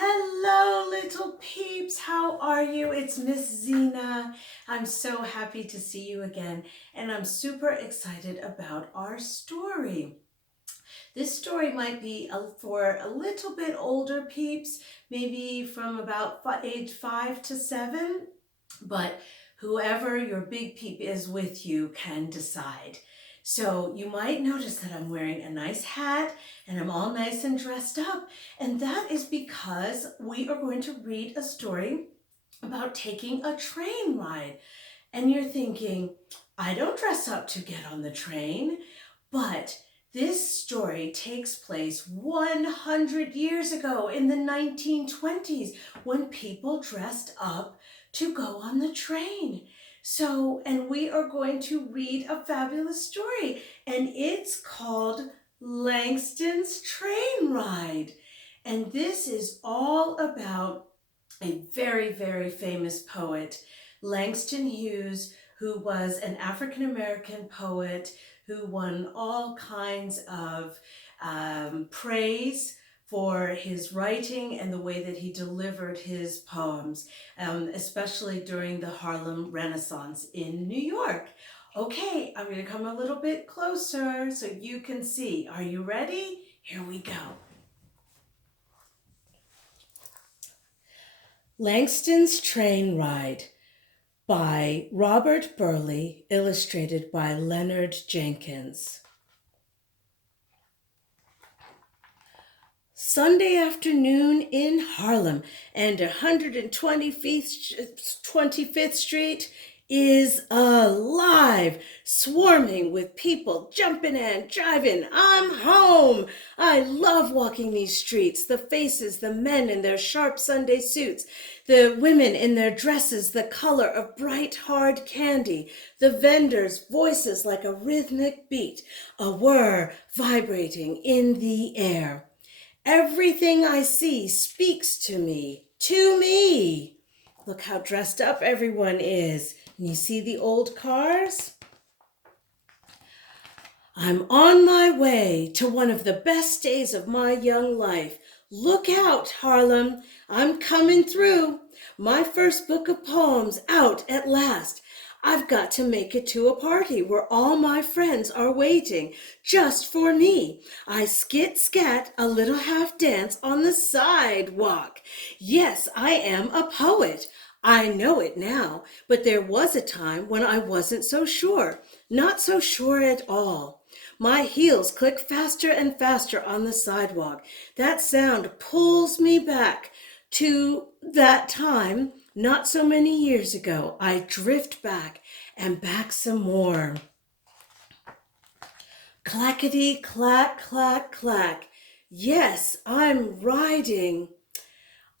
Hello, little peeps. How are you? It's Miss Zena. I'm so happy to see you again, and I'm super excited about our story. This story might be for a little bit older peeps, maybe from about age 5 to 7, but whoever your big peep is with you can decide. So you might notice that I'm wearing a nice hat and I'm all nice and dressed up. And that is because we are going to read a story about taking a train ride. And you're thinking, I don't dress up to get on the train, but this story takes place 100 years ago in the 1920s when people dressed up to go on the train. And we are going to read a fabulous story, and it's called Langston's Train Ride. And this is all about a very, very famous poet, Langston Hughes, who was an African American poet who won all kinds of praise for his writing and the way that he delivered his poems, especially during the Harlem Renaissance in New York. Okay, I'm going to come a little bit closer so you can see. Are you ready? Here we go. Langston's Train Ride by Robert Burleigh, illustrated by Leonard Jenkins. Sunday afternoon in Harlem, and 125th Street is alive, swarming with people jumping and driving. I'm home. I love walking these streets, the faces, the men in their sharp Sunday suits, the women in their dresses the color of bright, hard candy, the vendors' voices like a rhythmic beat, a whir vibrating in the air. Everything I see speaks to me, to me. Look how dressed up everyone is. And you see the old cars? I'm on my way to one of the best days of my young life. Look out, Harlem. I'm coming through. My first book of poems out at last. I've got to make it to a party where all my friends are waiting just for me. I skit scat a little half dance on the sidewalk. Yes, I am a poet. I know it now, but there was a time when I wasn't so sure, not so sure at all. My heels click faster and faster on the sidewalk. That sound pulls me back to that time not so many years ago. I drift back and back some more. Clackety clack, clack, clack. Yes, I'm riding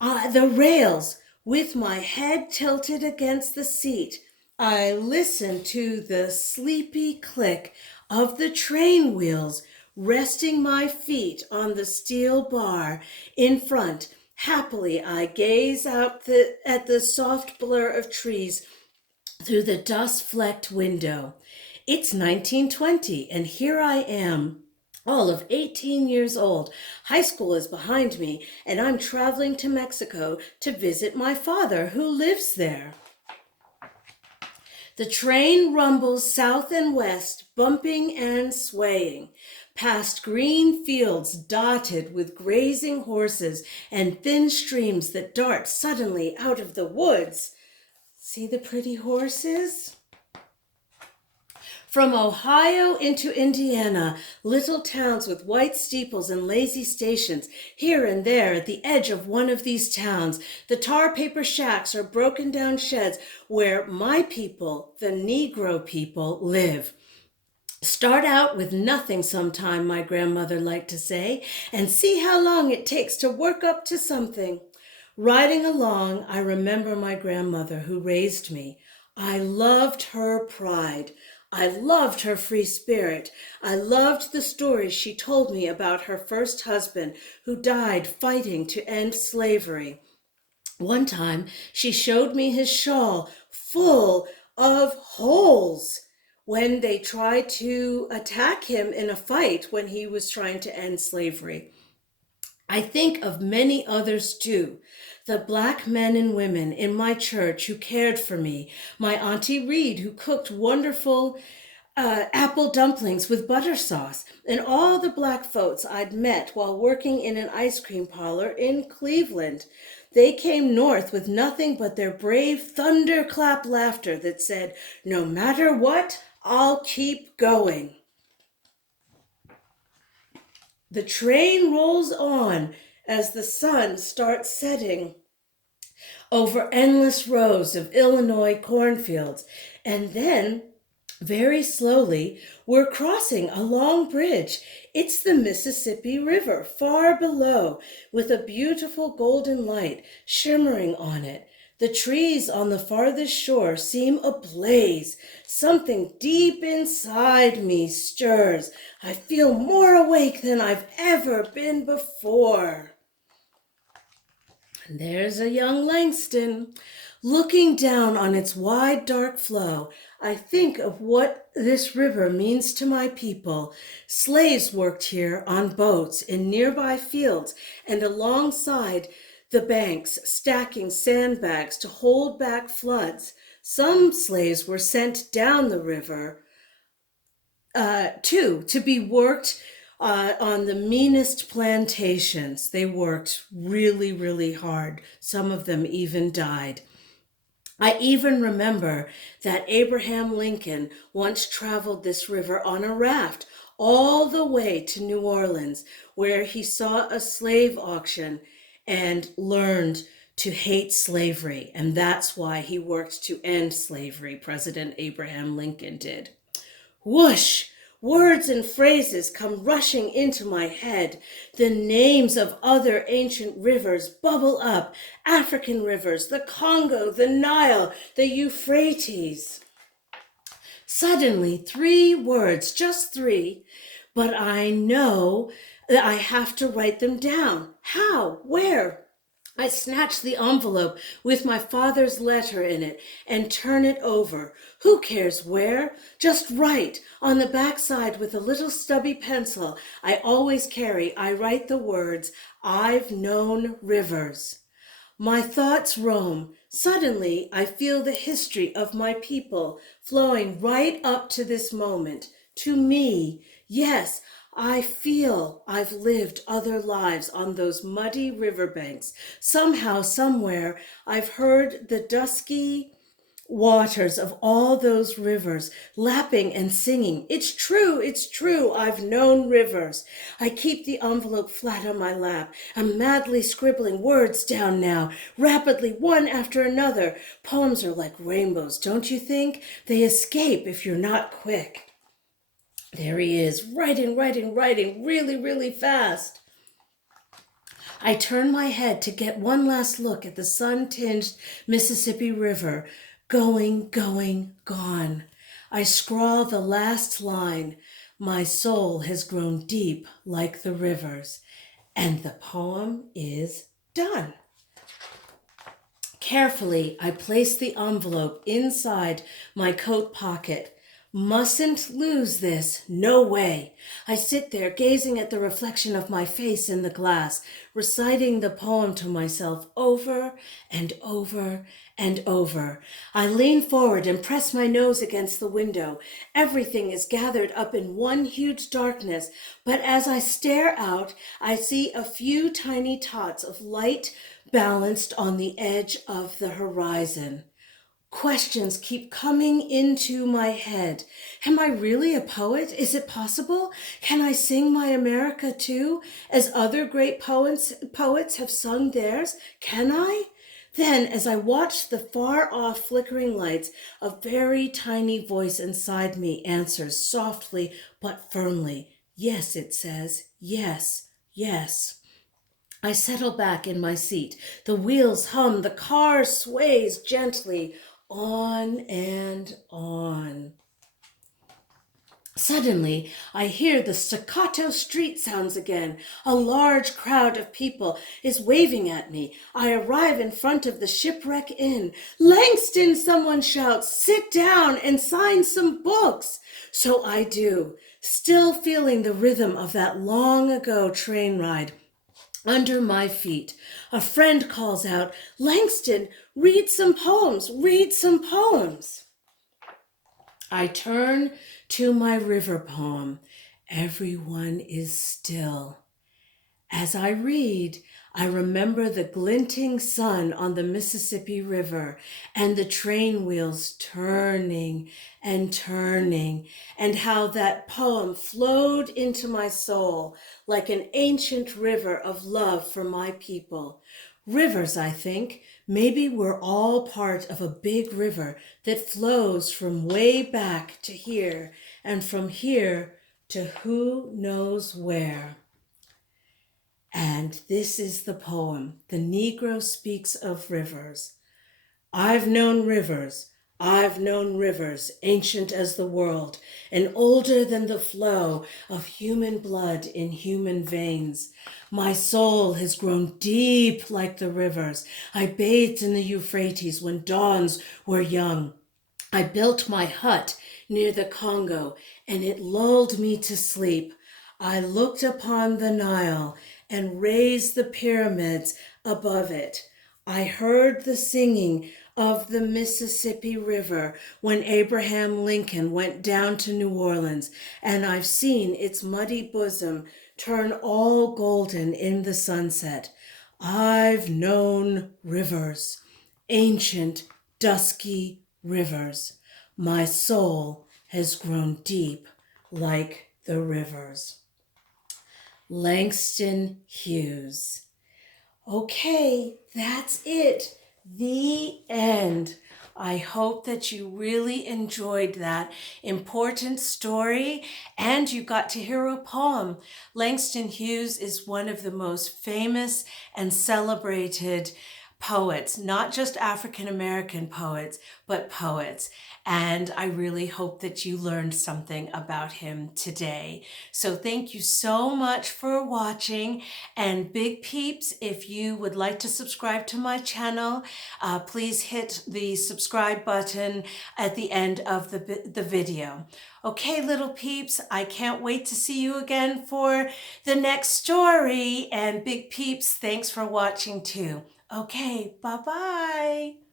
the rails with my head tilted against the seat. I listen to the sleepy click of the train wheels, resting my feet on the steel bar in front. Happily, I gaze out at the soft blur of trees through the dust-flecked window. It's 1920, and here I am, all of 18 years old. High school is behind me, and I'm traveling to Mexico to visit my father, who lives there. The train rumbles south and west, bumping and swaying, past green fields dotted with grazing horses and thin streams that dart suddenly out of the woods. See the pretty horses? From Ohio into Indiana, little towns with white steeples and lazy stations. Here and there at the edge of one of these towns, the tar paper shacks or broken down sheds where my people, the Negro people, live. Start out with nothing sometime, my grandmother liked to say, and see how long it takes to work up to something. Riding along, I remember my grandmother who raised me. I loved her pride. I loved her free spirit. I loved the stories she told me about her first husband who died fighting to end slavery. One time, she showed me his shawl full of holes when they tried to attack him in a fight when he was trying to end slavery. I think of many others too. The black men and women in my church who cared for me, my Auntie Reed who cooked wonderful apple dumplings with butter sauce, and all the black folks I'd met while working in an ice cream parlor in Cleveland. They came north with nothing but their brave thunderclap laughter that said, "No matter what, I'll keep going." The train rolls on as the sun starts setting over endless rows of Illinois cornfields, and then very slowly, we're crossing a long bridge. It's the Mississippi River, far below, with a beautiful golden light shimmering on it. The trees on the farthest shore seem ablaze. Something deep inside me stirs. I feel more awake than I've ever been before. And there's a young Langston. Looking down on its wide, dark flow, I think of what this river means to my people. Slaves worked here on boats in nearby fields and alongside the banks, stacking sandbags to hold back floods. Some slaves were sent down the river, too, to be worked on the meanest plantations. They worked really, really hard. Some of them even died. I even remember that Abraham Lincoln once traveled this river on a raft all the way to New Orleans, where he saw a slave auction and learned to hate slavery. And that's why he worked to end slavery. President Abraham Lincoln did. Whoosh! Words and phrases come rushing into my head. The names of other ancient rivers bubble up. African rivers, the Congo, the Nile, the Euphrates. Suddenly, 3 words, just 3, but I know that I have to write them down. How? Where? I snatch the envelope with my father's letter in it and turn it over. Who cares where? Just write. On the back side with a little stubby pencil I always carry, I write the words, "I've known rivers." My thoughts roam. Suddenly I feel the history of my people flowing right up to this moment. To me, yes, I feel I've lived other lives on those muddy riverbanks. Somehow, somewhere, I've heard the dusky waters of all those rivers lapping and singing. It's true, I've known rivers. I keep the envelope flat on my lap. I'm madly scribbling words down now, rapidly, one after another. Poems are like rainbows, don't you think? They escape if you're not quick. There he is, writing, really, really fast. I turn my head to get one last look at the sun-tinged Mississippi River, going, gone. I scrawl the last line. My soul has grown deep like the rivers. And the poem is done. Carefully, I place the envelope inside my coat pocket. Mustn't lose this, no way. I sit there gazing at the reflection of my face in the glass, reciting the poem to myself over and over and over. I lean forward and press my nose against the window. Everything is gathered up in one huge darkness, but as I stare out, I see a few tiny tots of light balanced on the edge of the horizon. Questions keep coming into my head. Am I really a poet? Is it possible? Can I sing my America too, as other great poets have sung theirs? Can I? Then, as I watch the far-off flickering lights, a very tiny voice inside me answers softly but firmly. Yes, it says. Yes, yes. I settle back in my seat. The wheels hum. The car sways gently. On and on. Suddenly, I hear the staccato street sounds again. A large crowd of people is waving at me. I arrive in front of the Shipwreck Inn. "Langston," someone shouts, "sit down and sign some books." So I do, still feeling the rhythm of that long ago train ride. Under my feet, a friend calls out, "Langston, read some poems, read some poems." I turn to my river poem. Everyone is still. As I read, I remember the glinting sun on the Mississippi River and the train wheels turning and turning, and how that poem flowed into my soul like an ancient river of love for my people. Rivers, I think, maybe we're all part of a big river that flows from way back to here and from here to who knows where. And this is the poem. The Negro speaks of rivers. I've known rivers, ancient as the world, and older than the flow of human blood in human veins. My soul has grown deep like the rivers. I bathed in the Euphrates when dawns were young. I built my hut near the Congo, and it lulled me to sleep. I looked upon the Nile and raised the pyramids above it. I heard the singing of the Mississippi River when Abraham Lincoln went down to New Orleans, and I've seen its muddy bosom turn all golden in the sunset. I've known rivers, ancient, dusky rivers. My soul has grown deep like the rivers. Langston Hughes. Okay, that's it. The end. I hope that you really enjoyed that important story and you got to hear a poem. Langston Hughes is one of the most famous and celebrated poets, not just African American poets, but poets. And I really hope that you learned something about him today. So thank you so much for watching. And big peeps, if you would like to subscribe to my channel, please hit the subscribe button at the end of the video. Okay, little peeps, I can't wait to see you again for the next story. And big peeps, thanks for watching too. Okay, bye-bye.